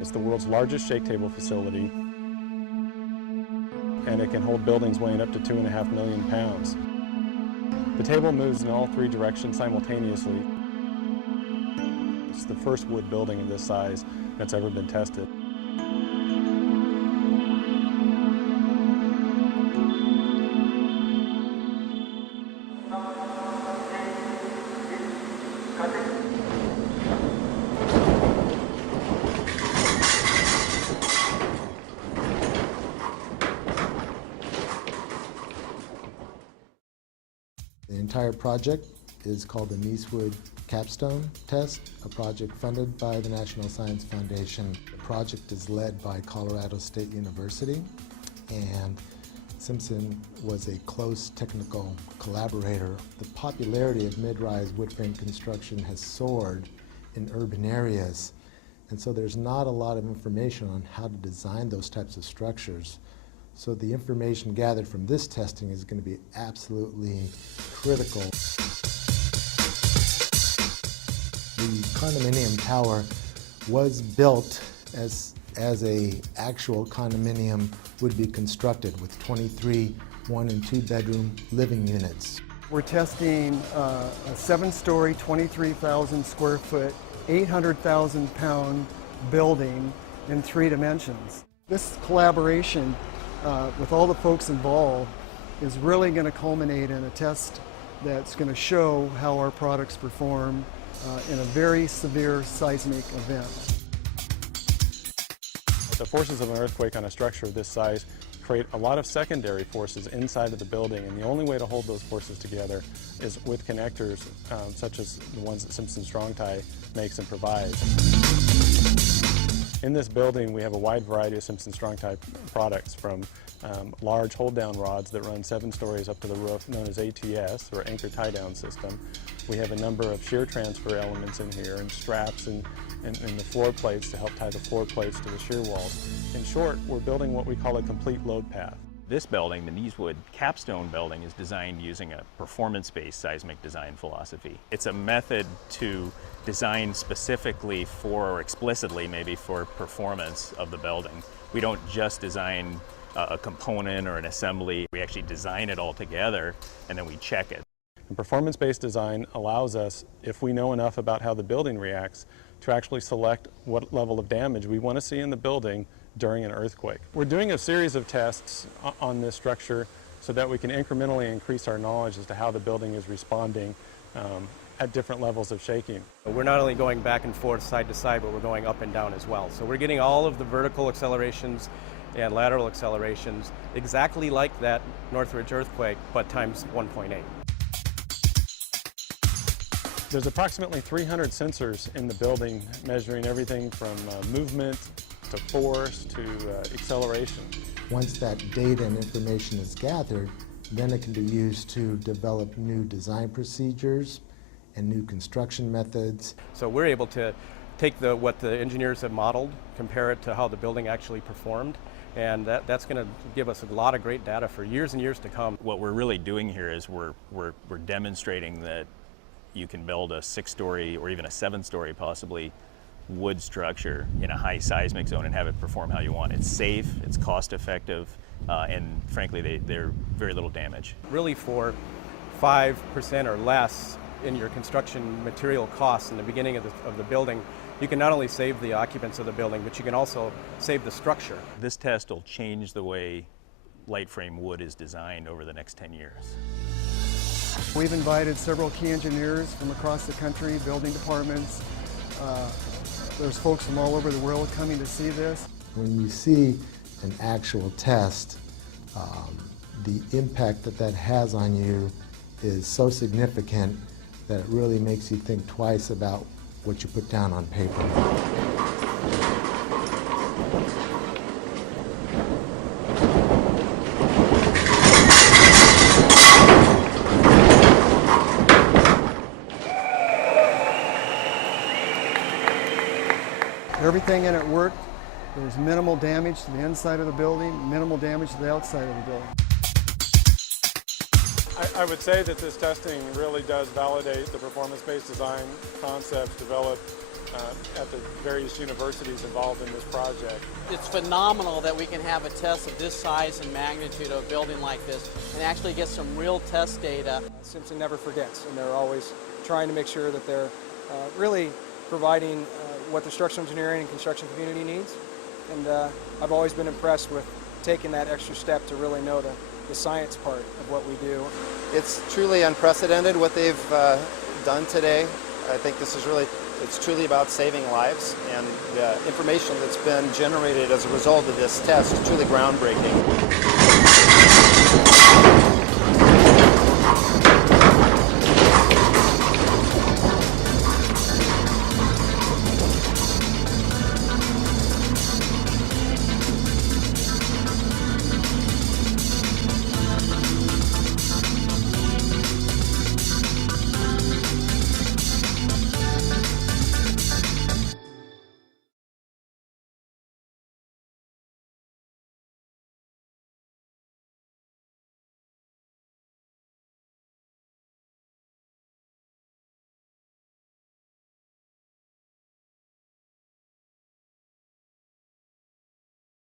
It's the world's largest shake table facility, and it can hold buildings weighing up to 2.5 million pounds. The table moves in all 3 directions simultaneously. It's the first wood building of this size that's ever been tested. The entire project is called the Nicewood Capstone Test, a project funded by the National Science Foundation. The project is led by Colorado State University, and Simpson was a close technical collaborator. The popularity of mid-rise wood frame construction has soared in urban areas, and so there's not a lot of information on how to design those types of structures. So the information gathered from this testing is going to be absolutely critical. The condominium tower was built as a actual condominium would be constructed with 23 1- and 2-bedroom living units. We're testing a 7-story, 23,000 square foot, 800,000 pound building in 3 dimensions. This collaboration with all the folks involved is really going to culminate in a test that's going to show how our products perform in a very severe seismic event. The forces of an earthquake on a structure of this size create a lot of secondary forces inside of the building, and the only way to hold those forces together is with connectors such as the ones that Simpson Strong Tie makes and provides. In this building, we have a wide variety of Simpson Strong Tie products, from large hold-down rods that run 7 stories up to the roof, known as ATS, or anchor tie-down system. We have a number of shear transfer elements in here, and straps and the floor plates to help tie the floor plates to the shear walls. In short, we're building what we call a complete load path. This building, the Nicewood Capstone building, is designed using a performance-based seismic design philosophy. It's a method to design specifically for, or explicitly maybe, for performance of the building. We don't just design a component or an assembly. We actually design it all together and then we check it. And performance-based design allows us, if we know enough about how the building reacts, to actually select what level of damage we want to see in the building during an earthquake. We're doing a series of tests on this structure so that we can incrementally increase our knowledge as to how the building is responding at different levels of shaking. We're not only going back and forth, side to side, but we're going up and down as well. So we're getting all of the vertical accelerations and lateral accelerations exactly like that Northridge earthquake, but times 1.8. There's approximately 300 sensors in the building, measuring everything from movement to force to acceleration. Once that data and information is gathered, then it can be used to develop new design procedures and new construction methods. So we're able to take what the engineers have modeled, compare it to how the building actually performed, and that's going to give us a lot of great data for years and years to come. What we're really doing here is we're demonstrating that you can build a 6-story or even a 7-story possibly wood structure in a high seismic zone and have it perform how you want. It's safe, it's cost effective, and frankly they're very little damage. Really, for 5% or less in your construction material costs in the beginning of the building, you can not only save the occupants of the building, but you can also save the structure. This test will change the way light frame wood is designed over the next 10 years. We've invited several key engineers from across the country, building departments. There's folks from all over the world coming to see this. When you see an actual test, the impact that has on you is so significant that it really makes you think twice about what you put down on paper. Everything in it worked. There was minimal damage to the inside of the building, minimal damage to the outside of the building. I would say that this testing really does validate the performance-based design concepts developed at the various universities involved in this project. It's phenomenal that we can have a test of this size and magnitude of a building like this and actually get some real test data. Simpson never forgets, and they're always trying to make sure that they're really providing what the structural engineering and construction community needs. And I've always been impressed with taking that extra step to really know the science part of what we do. It's truly unprecedented what they've done today. I think this is it's truly about saving lives, and the information that's been generated as a result of this test is truly groundbreaking.